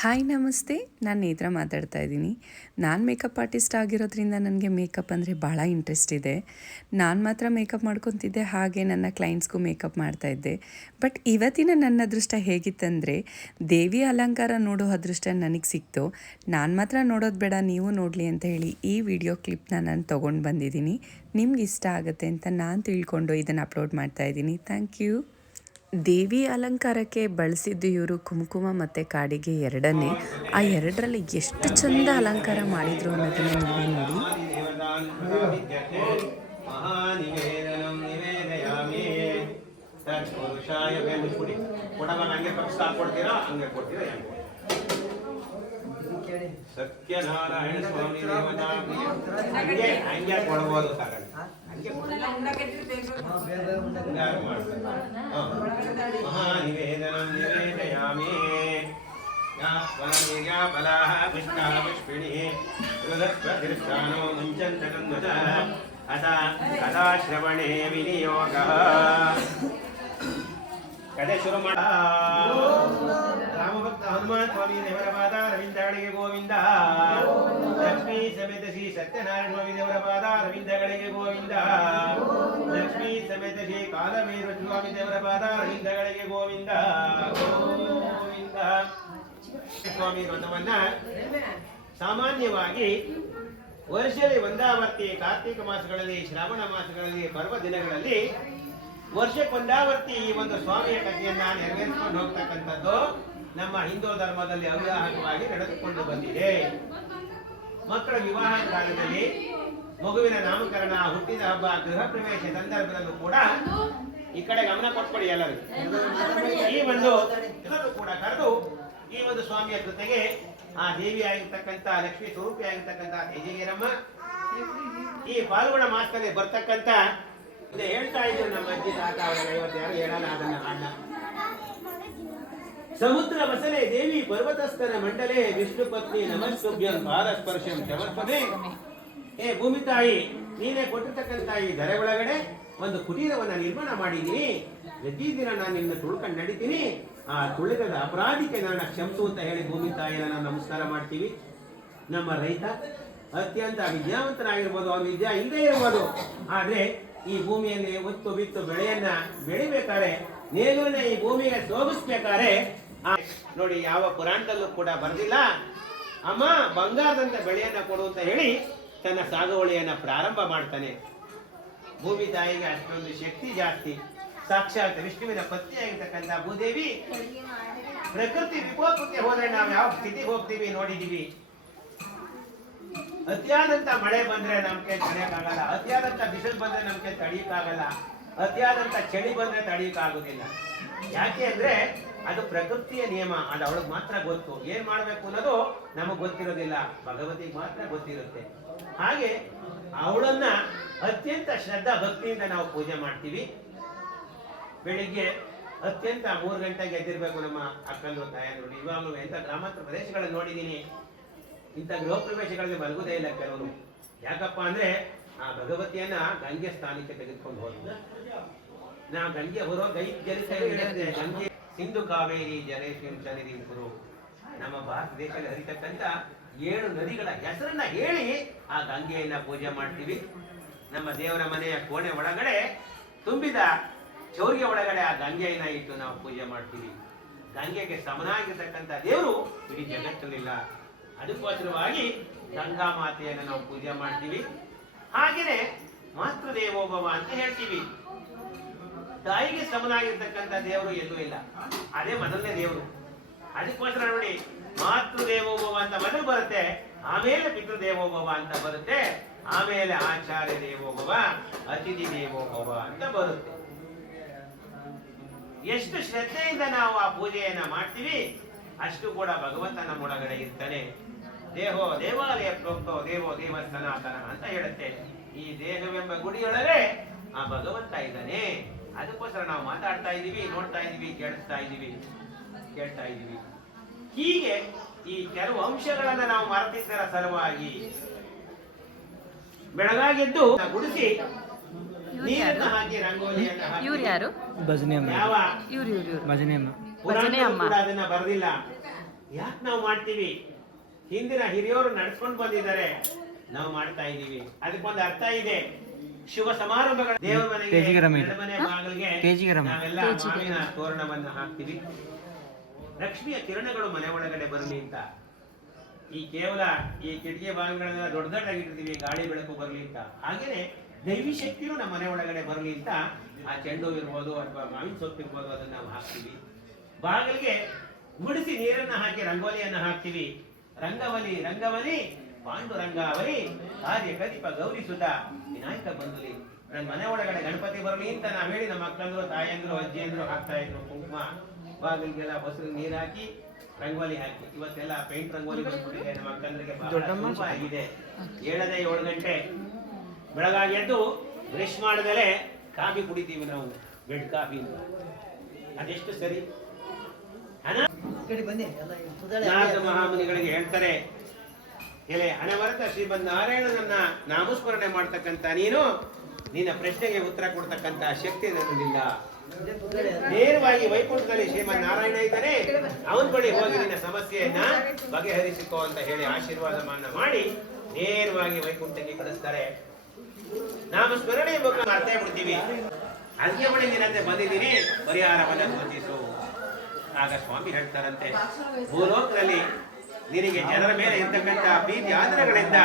Hi ನಮಸ್ತೆ, ನಾನು ನೇತ್ರ ಮಾತಾಡ್ತಾ ಇದ್ದೀನಿ. ನಾನು ಮೇಕಪ್ ಆರ್ಟಿಸ್ಟ್ ಆಗಿರೋದ್ರಿಂದ ನನಗೆ ಮೇಕಪ್ ಅಂದರೆ ಭಾಳ ಇಂಟ್ರೆಸ್ಟ್ ಇದೆ. ನಾನು ಮಾತ್ರ ಮೇಕಪ್ ಮಾಡ್ಕೊತಿದ್ದೆ, ಹಾಗೆ ನನ್ನ ಕ್ಲೈಂಟ್ಸ್ಗೂ ಮೇಕಪ್ ಮಾಡ್ತಾಯಿದ್ದೆ. ಬಟ್ ಇವತ್ತಿನ ನನ್ನ ಅದೃಷ್ಟ ಹೇಗಿತ್ತಂದರೆ, ದೇವಿ ಅಲಂಕಾರ ನೋಡೋ ಅದೃಷ್ಟ ನನಗೆ ಸಿಕ್ತು. ನಾನು ಮಾತ್ರ ನೋಡೋದು ಬೇಡ, ನೀವು ನೋಡಲಿ ಅಂತ ಹೇಳಿ ಈ ವಿಡಿಯೋ ಕ್ಲಿಪ್ನ ನಾನು ತೊಗೊಂಡು ಬಂದಿದ್ದೀನಿ. ನಿಮ್ಗೆ ಇಷ್ಟ ಆಗುತ್ತೆ ಅಂತ ನಾನು ತಿಳ್ಕೊಂಡು ಇದನ್ನು ಅಪ್ಲೋಡ್ ಮಾಡ್ತಾಯಿದ್ದೀನಿ. Thank you. ದೇವಿ ಅಲಂಕಾರಕ್ಕೆ ಬಳಸಿದ್ದು ಇವರು ಕುಂಕುಮ ಮತ್ತು ಕಾಡಿಗೆ ಎರಡನ್ನೇ. ಆ ಎರಡರಲ್ಲಿ ಎಷ್ಟು ಚಂದ ಅಲಂಕಾರ ಮಾಡಿದರು ಅನ್ನೋದನ್ನು ನೀವೇ ನೋಡಿ. ಸತ್ಯನಾರಾಯಣ ಸ್ವಾಮಿ ಹಂಗೆ ಕೊಡ್ಬೋದು ಮಹಾನಿವೇದನಂ ನಿವೇದಯಾಮಿ ಫಲಾಹ ಪುಷ್ಪಾಹ ಪುಷ್ಪಿಣಿ ಹೃದಸ್ವತಿರ್ಸ್ಥಾನೋ ಮುಂಚಂತಕನ್ಮತ ಕಥಾ ಶ್ರವಣೇ ವಿನಿಯೋಗಃ. ಕಥೆ ಶುರು ಮಾಡ. ರಾಮಭಕ್ತ ಹನುಮಾನ್ ಸ್ವಾಮಿ ದೇವರ ಪಾದ ರವಿಂದಗಳಿಗೆ ಗೋವಿಂದ. ಲಕ್ಷ್ಮೀ ಸಮೇತ ಶ್ರೀ ಸತ್ಯನಾರಾಯಣ ಸ್ವಾಮಿ ದೇವರ ಪಾದ ರವಿಂದಗಳಿಗೆ ಗೋವಿಂದ. ಲಕ್ಷ್ಮೀ ಸಮೇತ ಶ್ರೀ ಕಾಲಭೈರವ ಸ್ವಾಮಿ ದೇವರ ಪಾದ ರವಿಂದಗಳಿಗೆ ಗೋವಿಂದ ಗೋವಿಂದ. ಸ್ವಾಮಿ ವ್ರತವನ್ನ ಸಾಮಾನ್ಯವಾಗಿ ವರ್ಷದಲ್ಲಿ ಒಂದಾವರ್ತಿ ಕಾರ್ತಿಕ ಮಾಸಗಳಲ್ಲಿ, ಶ್ರಾವಣ ಮಾಸಗಳಲ್ಲಿ, ಪರ್ವ ದಿನಗಳಲ್ಲಿ ವರ್ಷಕ್ಕೊಂದಾವರ್ತಿ ಈ ಒಂದು ಸ್ವಾಮಿಯ ಕಥೆಯನ್ನ ನೆರವೇರಿಸಿಕೊಂಡು ಹೋಗ್ತಕ್ಕಂಥದ್ದು ನಮ್ಮ ಹಿಂದೂ ಧರ್ಮದಲ್ಲಿ ಅವ್ಯಾಹಕವಾಗಿ ನಡೆದುಕೊಂಡು ಬಂದಿದೆ. ಮಕ್ಕಳ ವಿವಾಹ ಕಾಲದಲ್ಲಿ, ಮಗುವಿನ ನಾಮಕರಣ, ಹುಟ್ಟಿದ ಹಬ್ಬ, ಗೃಹ ಪ್ರವೇಶ ಸಂದರ್ಭದಲ್ಲೂ ಕೂಡ ಈ ಕಡೆ ಗಮನ ಕೊಟ್ಕೊಡಿ. ಎಲ್ಲರೂ ಈ ಒಂದು ಎಲ್ಲರೂ ಕೂಡ ಕರೆದು ಈ ಒಂದು ಸ್ವಾಮಿಯ ಜೊತೆಗೆ ಆ ದೇವಿಯಾಗಿರ್ತಕ್ಕಂಥ ಲಕ್ಷ್ಮೀ ಸ್ವರೂಪಿಯಾಗಿರ್ತಕ್ಕಂಥ ತೇಜಗಿರಮ್ಮ ಈ ಪಾಲ್ಗುಣ ಮಾಸದಲ್ಲಿ ಬರ್ತಕ್ಕಂಥ ಹೇಳ್ತಾ ಇದ್ರು ನಮ್ಮ ಅಜ್ಜಿ ತಾತ ಅವರ ಯಾರು ಹೇಳಲ್ಲ ಅದನ್ನ ಅಣ್ಣ. ಸಮುದ್ರ ವಸಲೆ ದೇವಿ ಪರ್ವತಸ್ಥರ ಮಂಡಲೆ ವಿಷ್ಣು ಪತ್ನಿ ನಮಸ್ತುಭ್ಯಂ ಪಾದಸ್ಪರ್ಶಂ ಕ್ಷಮಸ್ವಮೇ. ಏ ಭೂಮಿ ತಾಯಿ, ನೀನೇ ಕೊಟ್ಟಿರ್ತಕ್ಕಂಥ ಈ ಧರೆ ಒಳಗಡೆ ಒಂದು ಕುಟೀರವನ್ನ ನಿರ್ಮಾಣ ಮಾಡಿದ್ದೀನಿ. ಪ್ರತಿದಿನ ನಾನು ನಿನ್ನ ತುಳ್ಕೊಂಡು ನಡೀತೀನಿ. ಆ ತುಳಿದ ಅಪರಾಧಿಕೆ ನನ್ನ ಕ್ಷಮಿಸು ಅಂತ ಹೇಳಿ ಭೂಮಿ ತಾಯಿನ ನಾವು ನಮಸ್ಕಾರ ಮಾಡ್ತೀವಿ. ನಮ್ಮ ರೈತ ಅತ್ಯಂತ ವಿದ್ಯಾವಂತನಾಗಿರ್ಬೋದು, ಅವನ ವಿದ್ಯಾ ಇಲ್ಲದೆ ಇರ್ಬೋದು, ಆದ್ರೆ ಈ ಭೂಮಿಯಲ್ಲಿ ಒತ್ತು ಬಿತ್ತು ಬೆಳೆಯನ್ನ ಬೆಳಿಬೇಕಾದ್ರೆ, ನೇಗಿಲನ್ನ ಈ ಭೂಮಿಗೆ ಸೋಗಿಸ್ಬೇಕಾದ್ರೆ ನೋಡಿ ಯಾವ ಪುರಾಣದಲ್ಲೂ ಕೂಡ ಬರೆದಿಲ್ಲ ಅಮ್ಮ ಬಂಗಾರದಂತ ಬೆಳೆಯನ್ನ ಕೊಡು ಅಂತ ಹೇಳಿ ತನ್ನ ಸಾಗುವಳಿಯನ್ನ ಪ್ರಾರಂಭ ಮಾಡ್ತಾನೆ. ಭೂಮಿ ತಾಯಿಗೆ ಅಷ್ಟೊಂದು ಶಕ್ತಿ ಜಾಸ್ತಿ. ಸಾಕ್ಷಾತ್ ವಿಷ್ಣುವಿನ ಪತ್ನಿಯಾಗಿರ್ತಕ್ಕಂಥ ಭೂದೇವಿ ಪ್ರಕೃತಿ ವಿಕೋಪಕ್ಕೆ ಹೋದ್ರೆ ನಾವು ಯಾವ ಸ್ಥಿತಿಗೆ ಹೋಗ್ತೀವಿ ನೋಡಿದೀವಿ. ಅತಿಯಾದಂತ ಮಳೆ ಬಂದ್ರೆ ನಮ್ ಕೈ ತಡೆಯಕ್ಕಾಗಲ್ಲ, ಅತಿಯಾದಂತ ಬಿಸಿಲು ಬಂದ್ರೆ ನಮ್ ಕೈ ತಡೆಯಕ್ಕಾಗಲ್ಲ, ಅತಿಯಾದಂತ ಚಳಿ ಬಂದ್ರೆ ತಡೆಯಕ್ಕಾಗುದಿಲ್ಲ. ಯಾಕೆ ಅಂದ್ರೆ ಅದು ಪ್ರಕೃತಿಯ ನಿಯಮ. ಅದು ಅವಳಿಗೆ ಮಾತ್ರ ಗೊತ್ತು. ಏನ್ ಮಾಡ್ಬೇಕು ಅನ್ನೋದು ನಮಗ್ ಗೊತ್ತಿರೋದಿಲ್ಲ, ಭಗವತಿಗೆ ಮಾತ್ರ ಗೊತ್ತಿರುತ್ತೆ. ಹಾಗೆ ಅವಳನ್ನ ಅತ್ಯಂತ ಶ್ರದ್ಧಾ ಭಕ್ತಿಯಿಂದ ನಾವು ಪೂಜೆ ಮಾಡ್ತೀವಿ. ಬೆಳಿಗ್ಗೆ ಅತ್ಯಂತ 3 ಗಂಟೆಗೆ ಎದ್ದಿರ್ಬೇಕು ನಮ್ಮ ಅಕ್ಕಂದ್ರು ತಾಯಂದ್ರು. ಇವಾಗಲೂ ಎಂತ ಗ್ರಾಮಾಂತರ ಪ್ರದೇಶಗಳಲ್ಲಿ ನೋಡಿದೀನಿ, ಇಂಥ ಗೃಹ ಪ್ರವೇಶಗಳಲ್ಲಿ ಮಲಗುದೇ ಇಲ್ಲ ಕೆಲವರು. ಯಾಕಪ್ಪ ಅಂದ್ರೆ ಆ ಭಗವತಿಯನ್ನ ಗಂಗೆ ಸ್ಥಾನಕ್ಕೆ ತೆಗೆದುಕೊಂಡು ಹೋದ್ರು. ನಾ ಗಂಗೆ ಹೊರೋ ಗೈ ಗಂಗೆ ಸಿಂಧು ಕಾವೇರಿ ಜಲೇಶ್ವರ ಚನಿರಿ ಗುರು. ನಮ್ಮ ಭಾರತ ದೇಶದಲ್ಲಿ ಹರಿತಕ್ಕಂಥ 7 ನದಿಗಳ ಹೆಸರನ್ನ ಹೇಳಿ ಆ ಗಂಗೆಯನ್ನ ಪೂಜೆ ಮಾಡ್ತೀವಿ. ನಮ್ಮ ದೇವರ ಮನೆಯ ಕೋಣೆ ಒಳಗಡೆ ತುಂಬಿದ ಚೌರ್ಯ ಒಳಗಡೆ ಆ ಗಂಗೆಯನ್ನ ಇಟ್ಟು ನಾವು ಪೂಜೆ ಮಾಡ್ತೀವಿ. ಗಂಗೆಗೆ ಸಮನಾಗಿರ್ತಕ್ಕಂಥ ದೇವರು ಇಡೀ ಜಗತ್ತಲ್ಲಿಲ್ಲ. ಅದಕ್ಕೋಸ್ಕರವಾಗಿ ಗಂಗಾ ಮಾತೆಯನ್ನು ನಾವು ಪೂಜೆ ಮಾಡ್ತೀವಿ. ಹಾಗೆಯೇ ಮಾತೃದೇವೋಭವ ಅಂತ ಹೇಳ್ತೀವಿ. ತಾಯಿಗೆ ಸಮನಾಗಿರ್ತಕ್ಕಂಥ ದೇವರು ಎಲ್ಲೂ ಇಲ್ಲ, ಅದೇ ಮೊದಲನೇ ದೇವರು. ಅದಕ್ಕೋಸ್ಕರ ನೋಡಿ, ಮಾತೃದೇವೋಭವ ಅಂತ ಮೊದಲು ಬರುತ್ತೆ, ಆಮೇಲೆ ಪಿತೃದೇವೋಭವ ಅಂತ ಬರುತ್ತೆ, ಆಮೇಲೆ ಆಚಾರ್ಯ ದೇವೋಭವ, ಅತಿಥಿ ದೇವೋಭವ ಅಂತ ಬರುತ್ತೆ. ಎಷ್ಟು ಶ್ರದ್ಧೆಯಿಂದ ನಾವು ಆ ಪೂಜೆಯನ್ನ ಮಾಡ್ತೀವಿ ಅಷ್ಟು ಕೂಡ ಭಗವಂತ ನಮ್ಮೊಳಗಡೆ ಇರ್ತಾನೆ. ದೇಹೋ ದೇವಾಲಯ ಪ್ರೋಕ್ತೋ ದೇವೋ ದೇವ ಸನಾತನ ಅಂತ ಹೇಳುತ್ತೆ. ಈ ದೇಹವೆಂಬ ಗುಡಿಯೊಳಗೆ ಆ ಭಗವಂತ ಇದ್ದಾನೆ. ಅದಕ್ಕೋಸ್ಕರ ನಾವು ಮಾತಾಡ್ತಾ ಇದೀವಿ, ನೋಡ್ತಾ ಇದೀವಿ, ಕೇಳ್ತಾ ಇದೀವಿ. ಹೀಗೆ ಈ ಕೆಲವು ಅಂಶಗಳನ್ನ ನಾವು ಮರೆತಿದ್ದರ ಸಲುವಾಗಿ ಬೆಳಗಾಗೆದ್ದು ಗುಡಿಸಿ ನೀರನ್ನ ಹಾಕಿ ರಂಗೋಲಿಯನ್ನ ಹಾಕಿ ಯಾವ ಭಜನೆ ಅದನ್ನ ಬರೆದಿಲ್ಲ. ಯಾಕೆ ನಾವು ಮಾಡ್ತೀವಿ? ಹಿಂದಿನ ಹಿರಿಯವರು ನಡ್ಸ್ಕೊಂಡು ಬಂದಿದ್ದಾರೆ, ನಾವು ಮಾಡ್ತಾ ಇದ್ದೀವಿ. ಅದಕ್ಕೊಂದು ಅರ್ಥ ಇದೆ. ಶುಭ ಸಮಾರಂಭಗಳ ದೇವರ ಮನೆಗೆ ಮನೆ ಬಾಗಿಲಿಗೆ ನಾವೆಲ್ಲ ಮಾವಿನ ತೋರಣವನ್ನು ಹಾಕ್ತೀವಿ. ಲಕ್ಷ್ಮಿಯ ಕಿರಣಗಳು ಮನೆ ಒಳಗಡೆ ಬರಲಿ ಅಂತ. ಈ ಕೇವಲ ಈ ಕಿಟಕಿ ಬಾಗಿಲುಗಳನ್ನೆಲ್ಲ ದೊಡ್ಡ ದೊಡ್ಡಾಗಿಟ್ಟಿರ್ತೀವಿ, ಗಾಳಿ ಬೆಳಕು ಬರಲಿ ಅಂತ. ಹಾಗೇನೆ ದೈವಿ ಶಕ್ತಿಯೂ ನಮ್ಮ ಮನೆ ಒಳಗಡೆ ಬರಲಿ ಅಂತ ಆ ಚೆಂಡು ಇರ್ಬೋದು ಅಥವಾ ಮಾವಿನ ಸೊಪ್ಪು ಇರ್ಬೋದು, ಅದನ್ನ ನಾವು ಹಾಕ್ತೀವಿ. ಬಾಗಿಲಿಗೆ ಗುಡಿಸಿ ನೀರನ್ನ ಹಾಕಿ ರಂಗೋಲಿಯನ್ನ ಹಾಕ್ತೀವಿ. ರಂಗವಲಿ ರಂಗವಲಿ ಪಾಂಡುರಂಗಾವಲಿ ಕಾರ್ಯ ಕದಿಪ ಗೌರಿಸುತ್ತ ವಿನಾಯಕ ಬಂಧುಲಿ. ನನ್ನ ಮನೆ ಒಳಗಡೆ ಗಣಪತಿ ಬರಲಿ ಅಂತ ನಾವ್ ಹೇಳಿ ನಮ್ಮ ಮಕ್ಕಳಂದ್ರು ತಾಯಂದ್ರು ಅಜ್ಜಿಯಂದ್ರು ಹಾಕ್ತಾ ಇದ್ರು. ಕುಂಕುಮ ಬಾಗಿಲಿಗೆಲ್ಲ ಬಸರು ನೀರ್ ಹಾಕಿ ರಂಗೋಲಿ ಹಾಕಿ. ಇವತ್ತೆಲ್ಲ ಪೇಂಟ್ ರಂಗೋಲಿ ಬಂದ್ಬಿಟ್ಟಿದೆ. ನಮ್ಮ ಮಕ್ಕಂದ್ರಿಗೆ ತುಂಬಾ ಆಗಿದೆ. 7 ಗಂಟೆ ಬೆಳಗಾಗಿ ಎದ್ದು ಬ್ರಷ್ ಮಾಡಿದಲೆ ಕಾಫಿ ಕುಡಿತೀವಿ ನಾವು, ಬೆಡ್ ಕಾಫಿ ಅಂತ. ಅದೆಷ್ಟು ಸರಿ? ನಾರದ ಮಹಾಮುನಿಗಳಿಗೆ ಹೇಳ್ತಾರೆ, ಎಲೆ ಅನವರತ ಶ್ರೀಮದ್ ನಾರಾಯಣನನ್ನ ನಾಮಸ್ಮರಣೆ ಮಾಡ್ತಕ್ಕಂಥ ನೀನು, ನಿನ್ನ ಪ್ರಶ್ನೆಗೆ ಉತ್ತರ ಕೊಡ್ತಕ್ಕಂಥ ಶಕ್ತಿ ನನ್ನದಿಲ್ಲ. ನೇರವಾಗಿ ವೈಕುಂಠದಲ್ಲಿ ಶ್ರೀಮನ್ ನಾರಾಯಣ ಇದ್ದಾನೆ, ಅವನ ಬಳಿ ಹೋಗಿ ನಿನ್ನ ಸಮಸ್ಯೆಯನ್ನ ಬಗೆಹರಿಸಿಕೋ ಅಂತ ಹೇಳಿ ಆಶೀರ್ವಾದವನ್ನ ಮಾಡಿ ನೇರವಾಗಿ ವೈಕುಂಠಕ್ಕೆ ಕಳಿಸ್ತಾರೆ. ನಾಮಸ್ಮರಣೆ ಮುಖ ಅರ್ಥ ಬಿಡ್ತೀವಿ. ಅದಕ್ಕೆ ಬಳಿ ನಿನ್ನಂತೆ ಬಂದಿದ್ದೀನಿ, ಪರಿಹಾರವನ್ನ ಸೂಚಿಸು. ಆಗ ಸ್ವಾಮಿ ಹೇಳ್ತಾರಂತೆ, ಭೂಲೋಕದಲ್ಲಿ ನಿನಗೆ ಜನರ ಮೇಲೆ ಇರ್ತಕ್ಕಂಥ ಪ್ರೀತಿ ಆದರಗಳಿಂದ